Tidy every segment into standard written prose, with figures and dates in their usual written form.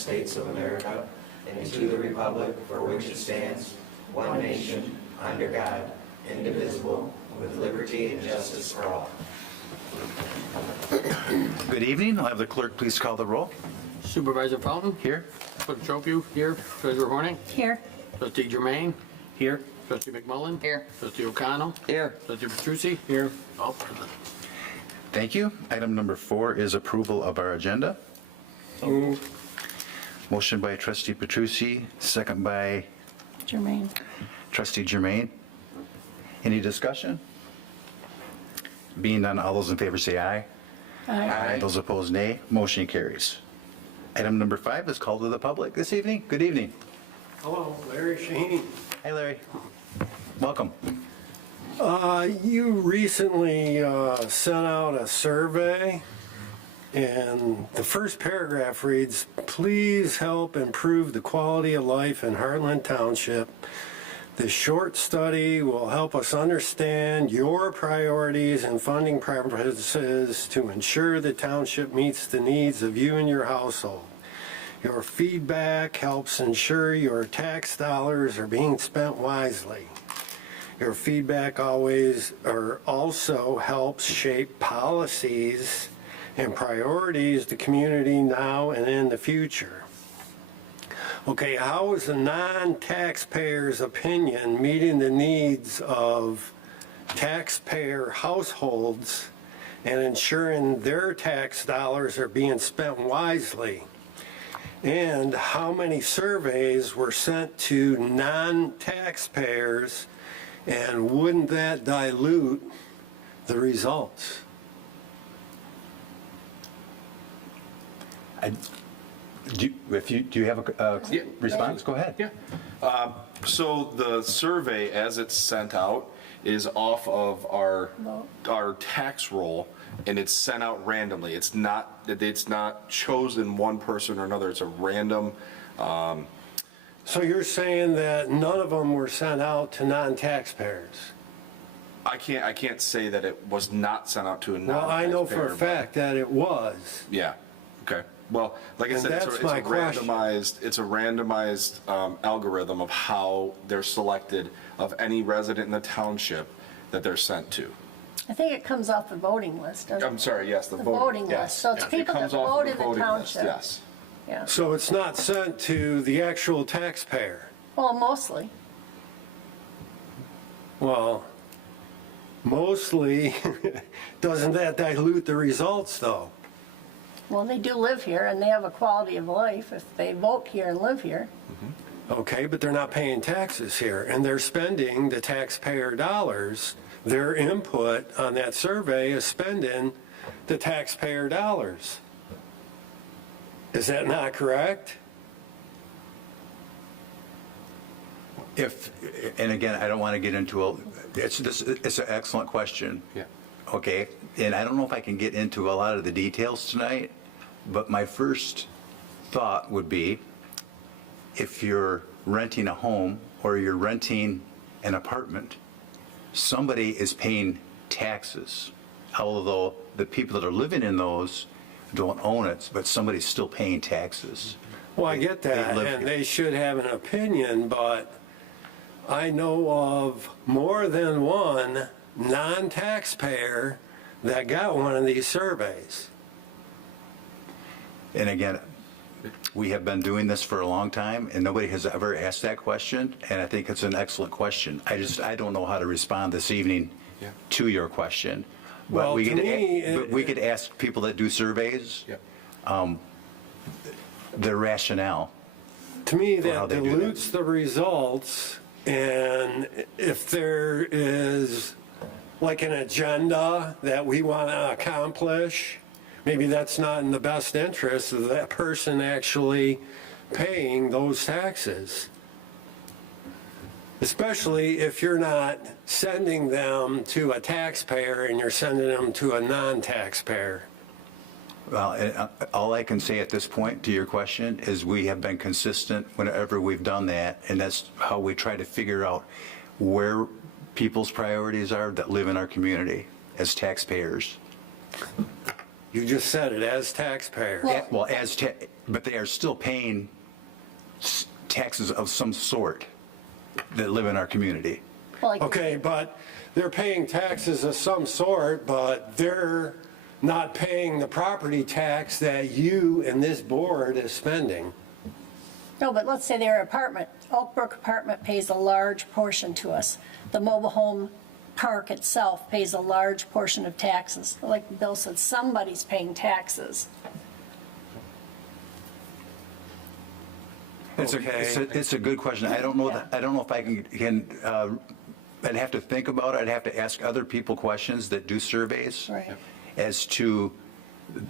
States of America and to the republic for which it stands, one nation, under God, indivisible, with liberty and justice for all. Good evening. I'll have the clerk please call the roll. Supervisor Fountain? Here. Clerk Trocchio? Here. Treasurer Horning? Here. Trustee Germain? Here. Trustee McMullen? Here. Trustee O'Connell? Here. Trustee Petrucci? Here. All present. Thank you. Item number 4 is approval of our agenda. Motion by Trustee Petrucci, second by Jermaine. Trustee Germain. Any discussion? Being none, all those in favor say aye. Aye. Those opposed, nay. Motion carries. Item number 5 is called to the public this evening. Good evening. Hello, Larry Shaheen. Hi, Larry. Welcome. You recently sent out a survey, and the first paragraph reads, "Please help improve the quality of life in Heartland Township. This short study will help us understand your priorities and funding preferences to ensure the township meets the needs of you and your household. Your feedback helps ensure your tax dollars are being spent wisely. Your feedback also helps shape policies and priorities the community now and in the future." Okay, how is a non-taxpayer's opinion meeting the needs of taxpayer households and ensuring their tax dollars are being spent wisely? And how many surveys were sent to non-taxpayers, and wouldn't that dilute the results? Do you have a Yeah. response? Go ahead. Yeah. So the survey, as it's sent out, is off of our tax roll, and it's sent out randomly. It's not chosen one person or another. It's a random. So you're saying that none of them were sent out to non-taxpayers? I can't say that it was not sent out to a Well, non-taxpayer. I know for a but- fact that it was. Yeah. Okay. Well, like I And said, it's that's a my question. randomized algorithm of how they're selected of any resident in the township that they're sent to. I think it comes off the voting list, doesn't it? I'm sorry. Yes, the voting yes, list. So it's yes. people It comes that off of vote the in the voting list, township. Yes. Yeah. So it's not sent to the actual taxpayer? Well, mostly. Well, mostly, doesn't that dilute the results, though? Well, they do live here and they have a quality of life if they vote here and live here. Okay, but they're not paying taxes here, and they're spending the taxpayer dollars. Their input on that survey is spending the taxpayer dollars. Is that not correct? And again, I don't want to get into it's an excellent question. Yeah. Okay, and I don't know if I can get into a lot of the details tonight, but my first thought would be, if you're renting a home or you're renting an apartment, somebody is paying taxes, although the people that are living in those don't own it, but somebody's still paying taxes. Well, I get that, live and here. they should have an opinion, but I know of more than one non-taxpayer that got one of these surveys. And again, we have been doing this for a long time, and nobody has ever asked that question, and I think it's an excellent question. I don't know how to respond this evening Yeah. to your question. But Well, we to could me, but we could ask people that do surveys Yeah. their rationale. To me, how that they do that. dilutes the results, and if there is like an agenda that we want to accomplish, maybe that's not in the best interest of that person actually paying those taxes. Especially if you're not sending them to a taxpayer and you're sending them to a non-taxpayer. Well, all I can say at this point to your question is we have been consistent whenever we've done that, and that's how we try to figure out where people's priorities are that live in our community as taxpayers. You just said it, as taxpayers. Well, but they are still paying taxes of some sort that live in our community. Well, like- Okay, but they're paying taxes of some sort, but they're not paying the property tax that you and this board is spending. No, but let's say their apartment, Oak Brook apartment pays a large portion to us. The mobile home park itself pays a large portion of taxes. Like Bill said, somebody's paying taxes. It's a good question. I don't know I don't know if I I'd have to think about it. I'd have to ask other people questions that do surveys. Right. As to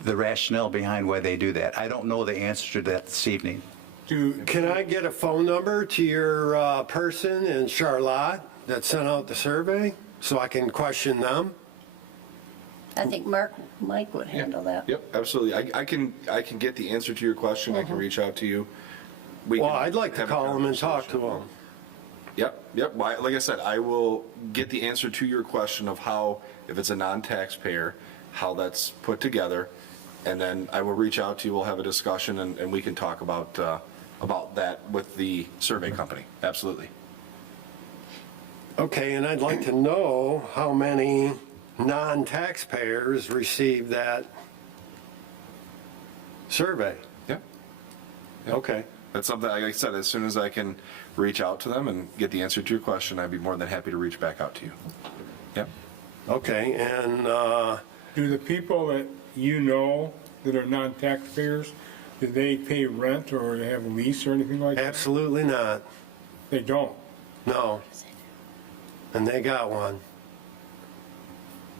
the rationale behind why they do that. I don't know the answer to that this evening. Can I get a phone number to your person in Charlotte that sent out the survey so I can question them? I think Mike would handle that. Yep, absolutely. I can get the answer to your question. I can reach out to you. We Well, can I'd like to have a call them and talk to conversation. them. Yep. Like I said, I will get the answer to your question of how, if it's a non-taxpayer, how that's put together. And then I will reach out to you, we'll have a discussion, and we can talk about that with the survey company. Absolutely. Okay, and I'd like to know how many non-taxpayers received that survey. Yep. Okay. That's something, like I said, as soon as I can reach out to them and get the answer to your question, I'd be more than happy to reach back out to you. Yep. Okay, and Do the people that you know that are non-taxpayers, do they pay rent or they have a lease or anything like that? absolutely not. They don't. No. And they got one,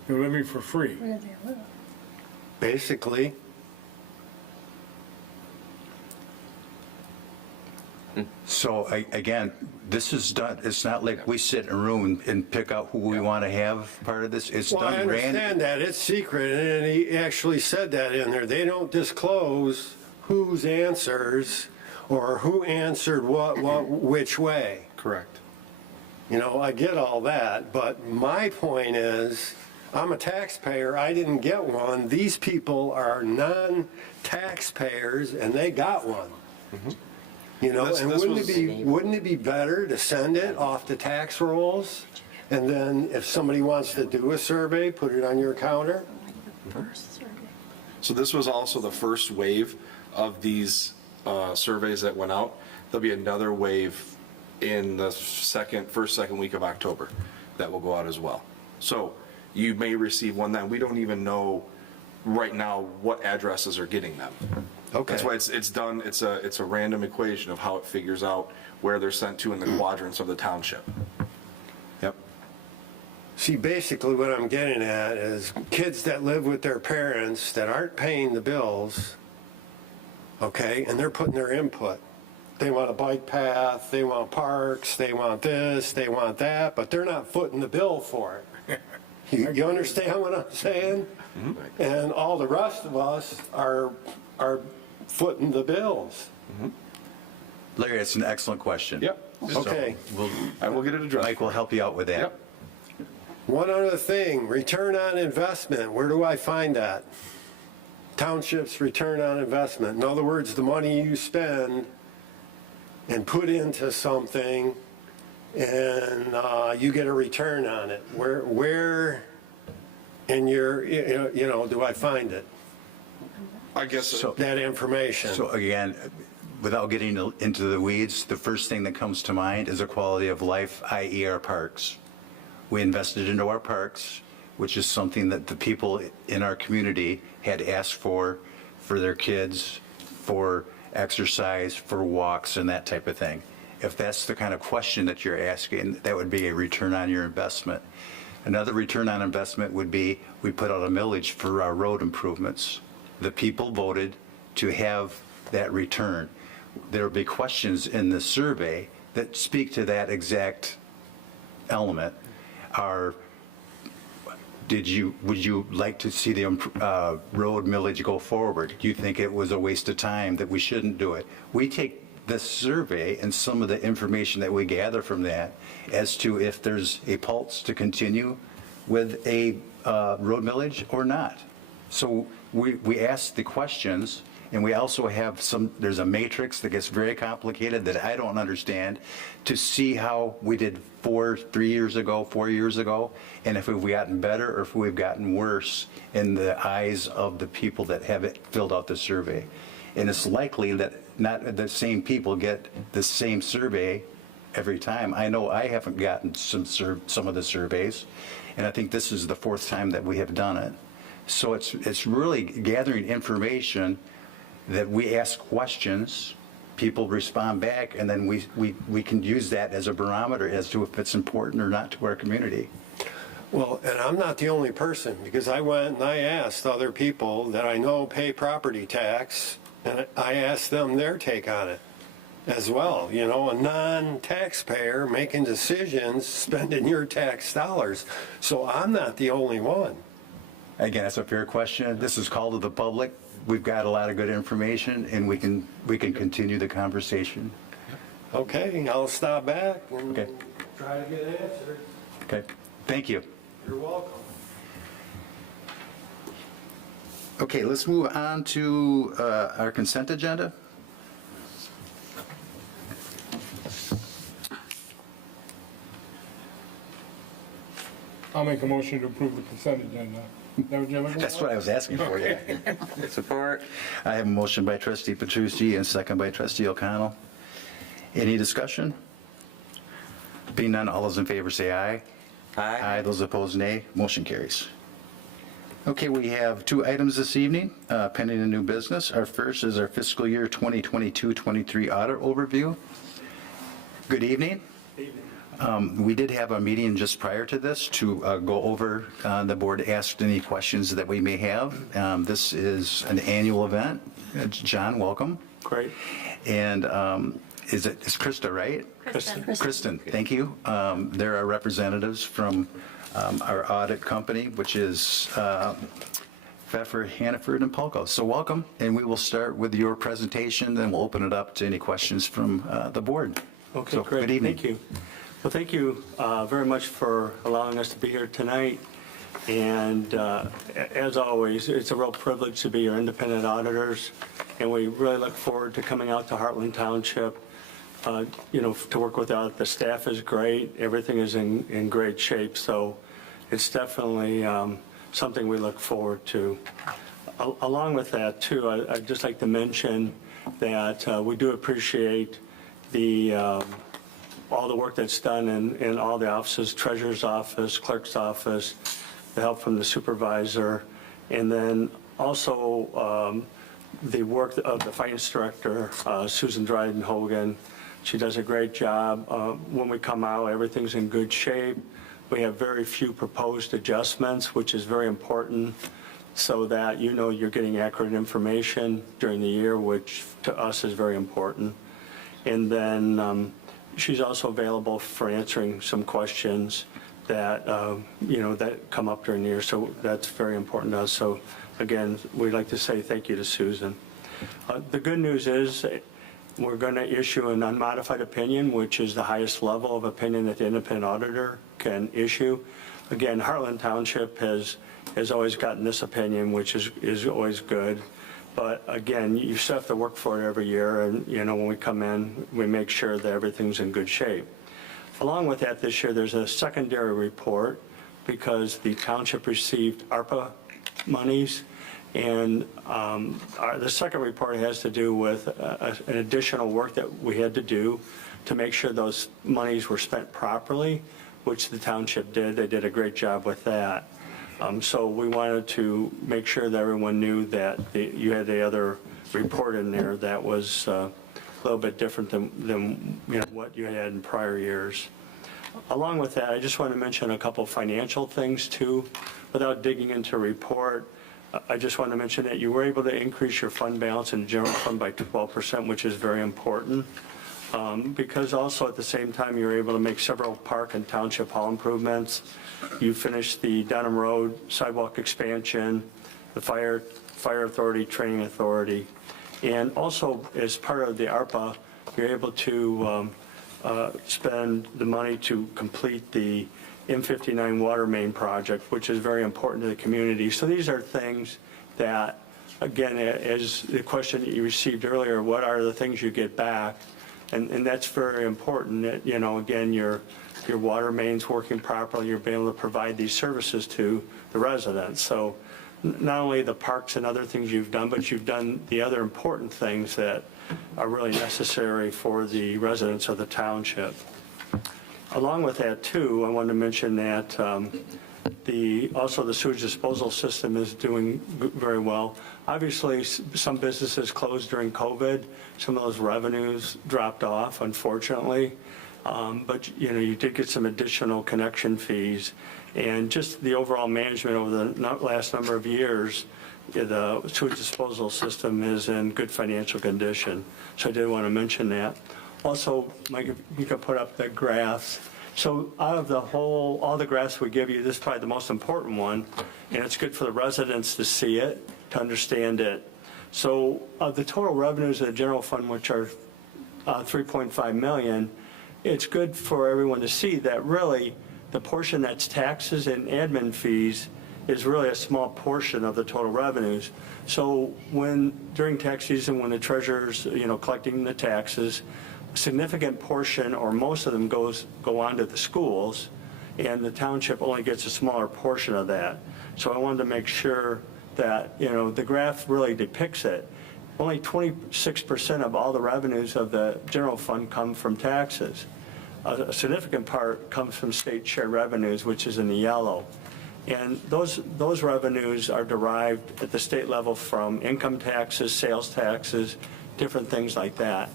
They're living for free. Where do they live? basically. So again, this is done, it's not like we sit in a room and pick out who we want to have part of this. It's Well, I done random. understand that, it's secret, and he actually said that in there. They don't disclose whose answers or who answered which way. Correct. You know, I get all that, but my point is, I'm a taxpayer, I didn't get one. These people are non-taxpayers, and they got one. You know, This- and this wouldn't it be better to send it off the tax rolls? And then if somebody wants to do a survey, put it on your counter? So this was also the first wave of these surveys that went out. There'll be another wave in the first, second week of October that will go out as well. So you may receive one then. We don't even know right now what addresses are getting them. Okay. That's why it's done, it's a random equation of how it figures out where they're sent to in the quadrants of the township. Yep. See, basically what I'm getting at is kids that live with their parents that aren't paying the bills, okay, and they're putting their input. They want a bike path, they want parks, they want this, they want that, but they're not footing the bill for it. You understand what I'm saying? And all the rest of us are footing the bills. Larry, that's an excellent question. Yep. Okay. I will get it addressed. Mike will help you out with that. Yep. One other thing, return on investment, where do I find that? Township's return on investment. In other words, the money you spend and put into something and you get a return on it. Where in your, you know, do I find it, I guess so. that information? So again, without getting into the weeds, the first thing that comes to mind is a quality of life, i.e. our parks. We invested into our parks, which is something that the people in our community had asked for their kids, for exercise, for walks and that type of thing. If that's the kind of question that you're asking, that would be a return on your investment. Another return on investment would be, we put out a millage for our road improvements. The people voted to have that return. There will be questions in the survey that speak to that exact element. Would you like to see the road millage go forward? Do you think it was a waste of time, that we shouldn't do it? We take the survey and some of the information that we gather from that as to if there's a pulse to continue with a road millage or not. So we ask the questions, And we also have there's a matrix that gets very complicated that I don't understand to see how we did 4 years ago, and if we've gotten better or if we've gotten worse in the eyes of the people that have filled out the survey. And it's likely that not the same people get the same survey every time. I know I haven't gotten some of the surveys, and I think this is the 4th time that we have done it. So it's really gathering information that we ask questions, people respond back, and then we can use that as a barometer as to if it's important or not to our community. Well, and I'm not the only person, because I went and I asked other people that I know pay property tax, and I asked them their take on it as well. You know, a non-taxpayer making decisions, spending your tax dollars. So I'm not the only one. Again, that's a fair question. This is called to the public. We've got a lot of good information, and we can continue the conversation. Okay, I'll stop back and Okay. try to get answers. Okay, thank you. You're welcome. Okay, let's move on to our consent agenda. I'll make a motion to approve the consent agenda. Is that what you're looking for? That's what I was asking for, yeah. Support. I have a motion by trustee Petrucci and second by trustee O'Connell. Any discussion? Being none, all those in favor say aye. Aye. Those opposed, nay. Motion carries. Okay, we have 2 items this evening, pending a new business. Our first is our fiscal year 2022-23 audit overview. Good evening. We did have a meeting just prior to this to go over, the board asked any questions that we may have. This is an annual event. John, welcome. Great. And it's Krista, right? Kristen, thank you. There are representatives from our audit company, which is Pfeffer, Hannaford, and Pulco. So welcome, and we will start with your presentation, then we'll open it up to any questions from the board. Okay, So, great. Good evening. Thank you. Well, thank you very much for allowing us to be here tonight. And as always, it's a real privilege to be your independent auditors. And we really look forward to coming out to Heartland Township, to work with the staff is great. Everything is in great shape. So it's definitely something we look forward to. Along with that, too, I'd just like to mention that we do appreciate all the work that's done in all the offices, treasurer's office, clerk's office, the help from the supervisor, and then also the work of the finance director, Susan Dryden Hogan. She does a great job. When we come out, everything's in good shape. We have very few proposed adjustments, which is very important, so that you're getting accurate information during the year, which to us is very important. And then she's also available for answering some questions that, that come up during the year. So that's very important to us. So again, we'd like to say thank you to Susan. The good news is we're going to issue an unmodified opinion, which is the highest level of opinion that the independent auditor can issue. Again, Heartland Township has always gotten this opinion, which is always good. But again, you still have to work for it every year, and when we come in, we make sure that everything's in good shape. Along with that, this year there's a secondary report because the township received ARPA monies, and the second report has to do with an additional work that we had to do to make sure those monies were spent properly, which the township did. They did a great job with that. So we wanted to make sure that everyone knew that you had the other report in there that was a little bit different than what you had in prior years. Along with that, I just want to mention a couple financial things too. Without digging into a report, I just want to mention that you were able to increase your fund balance in the general fund by 12%, which is very important. Because also at the same time, you were able to make several park and township hall improvements. You finished the Dunham Road sidewalk expansion, the fire authority, training authority. And also, as part of the ARPA, you're able to spend the money to complete the M59 water main project, which is very important to the community. So these are things that again, as the question that you received earlier, what are the things you get back? And that's very important, that, you know, again, your water main's working properly, you're being able to provide these services to the residents. So not only the parks and other things you've done, but you've done the other important things that are really necessary for the residents of the township. Along with that, too, I wanted to mention that also the sewage disposal system is doing very well. Obviously, some businesses closed during COVID. Some of those revenues dropped off, unfortunately. But, you know, you did get some additional connection fees. And just the overall management over the last number of years, the sewage disposal system is in good financial condition. So I did want to mention that. Also, Mike, if you could put up the graphs. So out of all the graphs we give you, this is probably the most important one, and it's good for the residents to see it, to understand it. So of the total revenues of the general fund, which are 3.5 million, it's good for everyone to see that really the portion that's taxes and admin fees is really a small portion of the total revenues. So during tax season, when the treasurer's, you know, collecting the taxes, a significant portion or most of them go on to the schools, and the township only gets a smaller portion of that. So I wanted to make sure that, you know, the graph really depicts it. Only 26% of all the revenues of the general fund come from taxes. A significant part comes from state share revenues, which is in the yellow. And those revenues are derived at the state level from income taxes, sales taxes, different things like that.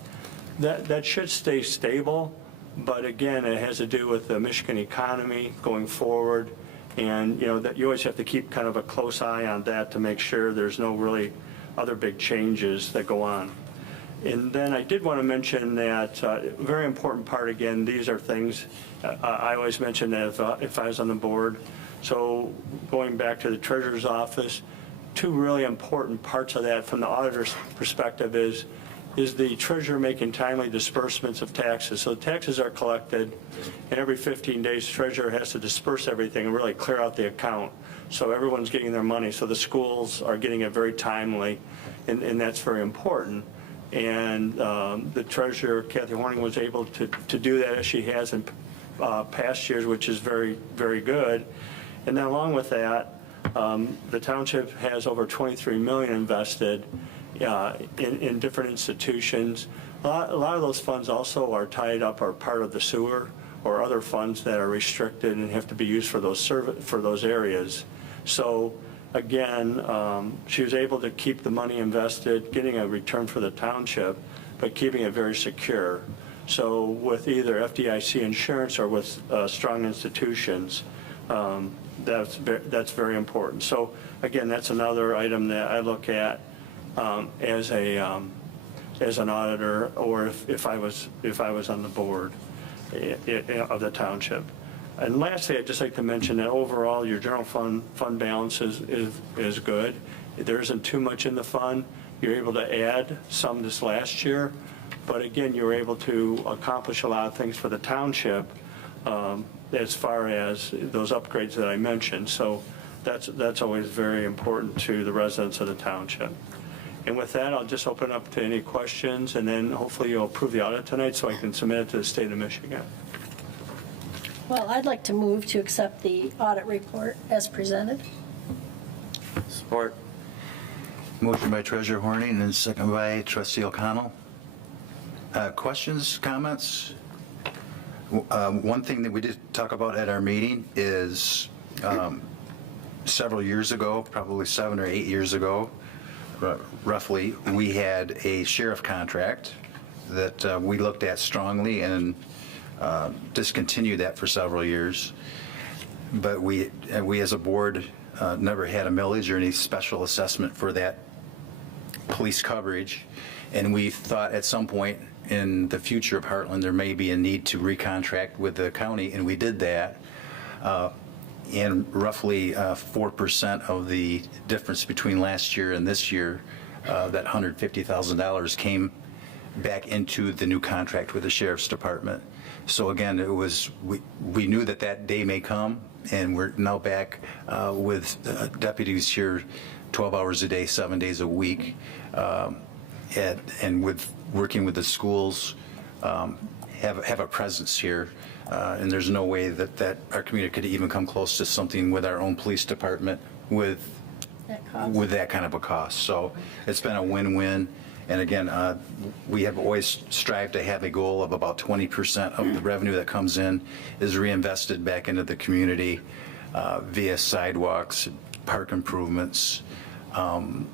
That should stay stable, but again, it has to do with the Michigan economy going forward. And, you know, that you always have to keep kind of a close eye on that to make sure there's no really other big changes that go on. And then I did want to mention that very important part, again, these are things I always mention if I was on the board. So going back to the treasurer's office, two really important parts of that from the auditor's perspective is the treasurer making timely disbursements of taxes. So taxes are collected, and every 15 days, the treasurer has to disperse everything and really clear out the account. So everyone's getting their money. So the schools are getting it very timely, and that's very important. And the treasurer, Kathy Horning, was able to do that as she has in past years, which is very, very good. And then along with that, the township has over $23 million invested in different institutions. A lot of those funds also are tied up or part of the sewer or other funds that are restricted and have to be used for those areas. So again, she was able to keep the money invested, getting a return for the township, but keeping it very secure. So with either FDIC insurance or with strong institutions, that's very important. So again, that's another item that I look at as an auditor, or if I was on the board of the township. And lastly, I'd just like to mention that overall, your general fund balance is good. There isn't too much in the fund. You're able to add some this last year, but again, you were able to accomplish a lot of things for the township as far as those upgrades that I mentioned. So that's always very important to the residents of the township. And with that, I'll just open up to any questions, and then hopefully you'll approve the audit tonight so I can submit it to the state of Michigan. Well, I'd like to move to accept the audit report as presented. Support. Motion by Treasurer Horning and second by Trustee O'Connell. Questions, comments? One thing that we did talk about at our meeting is several years ago, probably 7 or 8 years ago, roughly, we had a sheriff contract that we looked at strongly and discontinued that for several years. But we as a board never had a millage or any special assessment for that police coverage. And we thought at some point in the future of Heartland, there may be a need to recontract with the county, and we did that. And roughly 4% of the difference between last year and this year, that $150,000 came back into the new contract with the Sheriff's Department. So again, it was we knew that day may come, and we're now back with deputies here 12 hours a day, 7 days a week, and with working with the schools, have a presence here. And there's no way that our community could even come close to something with our own police department with that kind of a cost. So it's been a win-win. And again, we have always strived to have a goal of about 20% of the revenue that comes in is reinvested back into the community via sidewalks, park improvements, and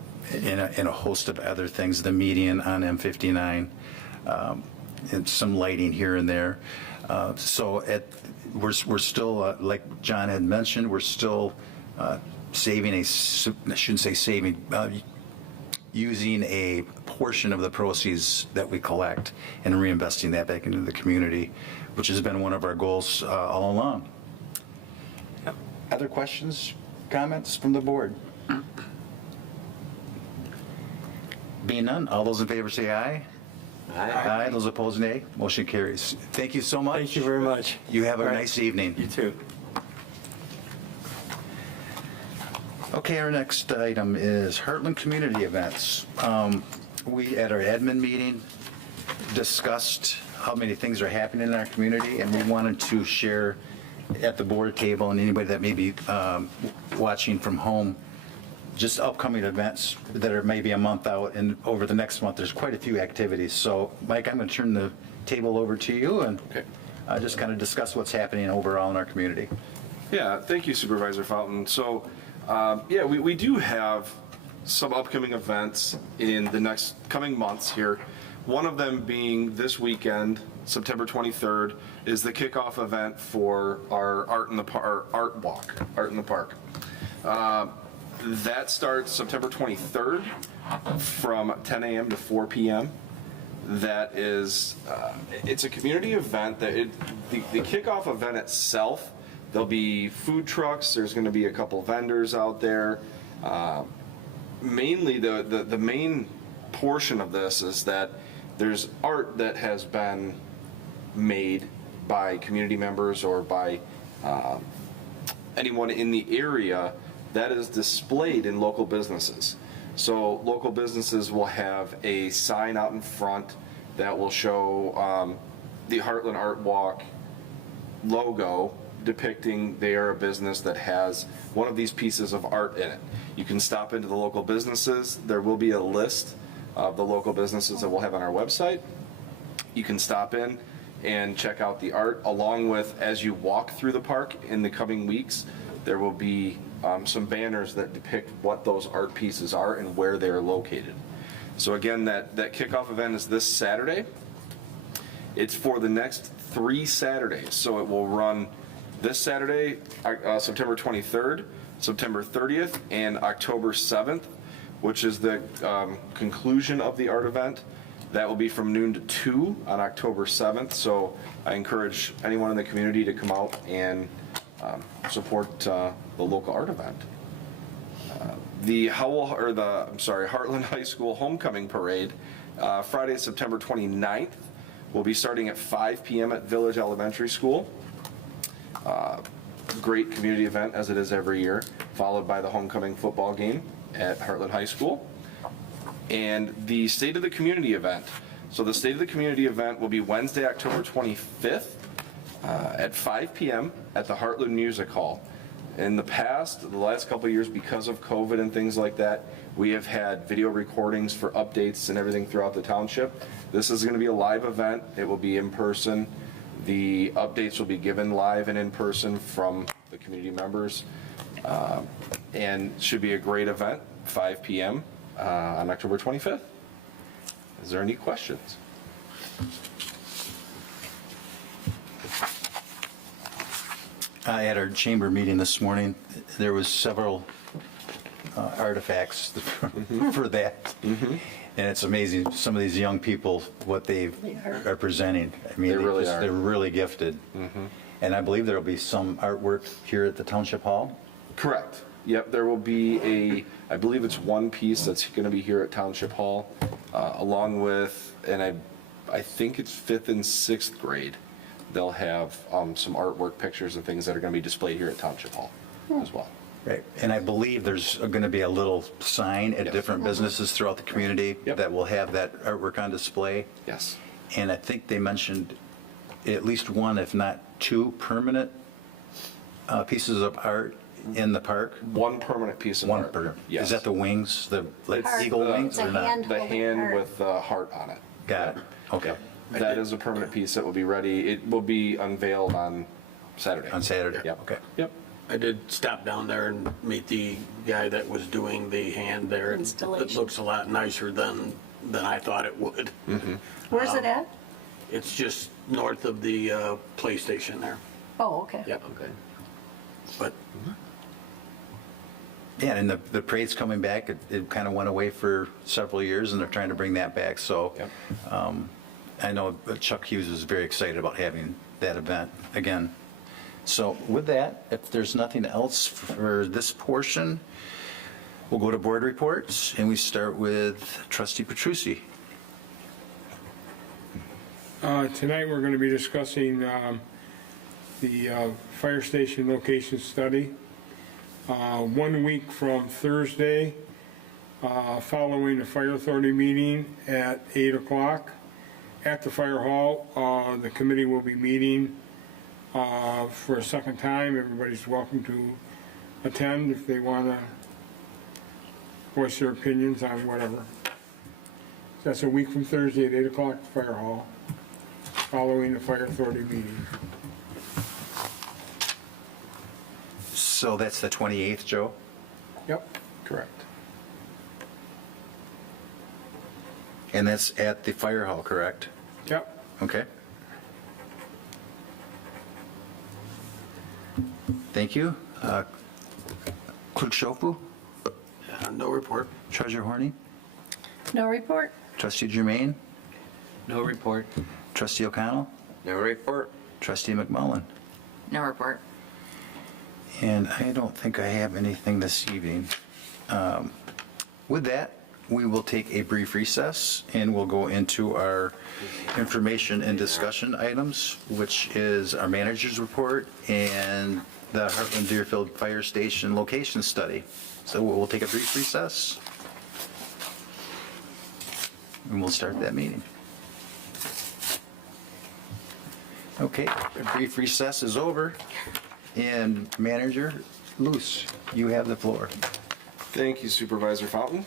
a host of other things, the median on M59, and some lighting here and there. So we're still, like John had mentioned, we're still saving I shouldn't say saving, using a portion of the proceeds that we collect and reinvesting that back into the community, which has been one of our goals all along. Other questions, comments from the board? Being none, all those in favor say aye. Aye. Those opposed, nay. Motion carries. Thank you so much. Thank you very much. You have a All right. nice evening. You too. Okay, our next item is Heartland Community Events. We, at our admin meeting, discussed how many things are happening in our community, and we wanted to share at the board table, and anybody that may be watching from home, just upcoming events that are maybe a month out, and over the next month, there's quite a few activities. So, Mike, I'm going to turn the table over to you and Okay. just kind of discuss what's happening overall in our community. Yeah, thank you, Supervisor Fountain. So, yeah, we do have some upcoming events in the next coming months here. One of them being this weekend, September 23rd, is the kickoff event for our Art Walk, Art in the Park. That starts September 23rd from 10 a.m. to 4 p.m. That is, it's a community event that the kickoff event itself, there'll be food trucks, there's going to be a couple vendors out there. Mainly the main portion of this is that there's art that has been made by community members or by anyone in the area that is displayed in local businesses. So local businesses will have a sign out in front that will show the Heartland Art Walk logo depicting they are a business that has one of these pieces of art in it. You can stop into the local businesses. There will be a list of the local businesses that we'll have on our website. You can stop in and check out the art, along with, as you walk through the park in the coming weeks, there will be some banners that depict what those art pieces are and where they're located. So again, that kickoff event is this Saturday. It's for the next 3 Saturdays, so it will run this Saturday, September 23rd, September 30th, and October 7th, which is the conclusion of the art event. That will be from noon to 2 on October 7th, so I encourage anyone in the community to come out and support the local art event. The Heartland High School Homecoming Parade, Friday, September 29th, will be starting at 5 p.m. at Village Elementary School. Great community event, as it is every year, followed by the homecoming football game at Heartland High School. And the State of the Community event. So the State of the Community event will be Wednesday, October 25th at 5 p.m. at the Heartland Music Hall. In the past, the last couple of years, because of COVID and things like that, we have had video recordings for updates and everything throughout the township. This is going to be a live event. It will be in person. The updates will be given live and in person from the community members, and should be a great event, 5 p.m. On October 25th. Is there any questions? At our chamber meeting this morning, there was several artifacts for that. And it's amazing, some of these young people, what they are presenting. I mean, They really are. they're really gifted. And I believe there'll be some artwork here at the Township Hall. Correct. Yep, there will be I believe it's one piece that's going to be here at Township Hall, along with, and I think it's 5th and 6th grade. They'll have some artwork, pictures, and things that are going to be displayed here at Township Hall as well. Right, and I believe there's going to be a little sign at different businesses throughout the community Yep. that will have that artwork on display. Yes. And I think they mentioned at least one, if not two, permanent pieces of art in the park. One permanent piece of One art. per, Yes. is that the wings, the like Heart. eagle wings The or not? hand. The Holding hand heart. with the heart on it. Got it, okay, That is a permanent piece that will be ready. It will be unveiled on Saturday. on Saturday, Yep. okay. Yep. I did stop down there and meet the guy that was doing the hand there. It Installation. looks a lot nicer than I thought it would. Where's it at? It's just north of the PlayStation there. Oh, okay. Yep. Okay. But Yeah, and the parade's coming back, it kind of went away for several years, and they're trying to bring that back, so Yep. I know Chuck Hughes is very excited about having that event again. So with that, if there's nothing else for this portion, we'll go to board reports, and we start with trustee Petrucci. Tonight, we're going to be discussing the fire station location study. 1 week from Thursday, following the fire authority meeting at 8 o'clock at the fire hall, the committee will be meeting for a second time. Everybody's welcome to attend if they want to voice their opinions on whatever. That's a week from Thursday at 8 o'clock at the fire hall, following the fire authority meeting. So that's the 28th, Joe? Yep. Correct. And that's at the fire hall, correct? Yep. Okay. Thank you. Clerk Schofu, no report. Treasurer Horning, No report? Trustee Germain, No report. Trustee O'Connell, No report. Trustee McMullen. No report. And I don't think I have anything this evening. With that, we will take a brief recess, and we'll go into our information and discussion items, which is our manager's report and the Heartland Deerfield Fire Station location study. So we'll take a brief recess, and we'll start that meeting. Okay, the brief recess is over, and Manager Luce, you have the floor. Thank you, Supervisor Fountain.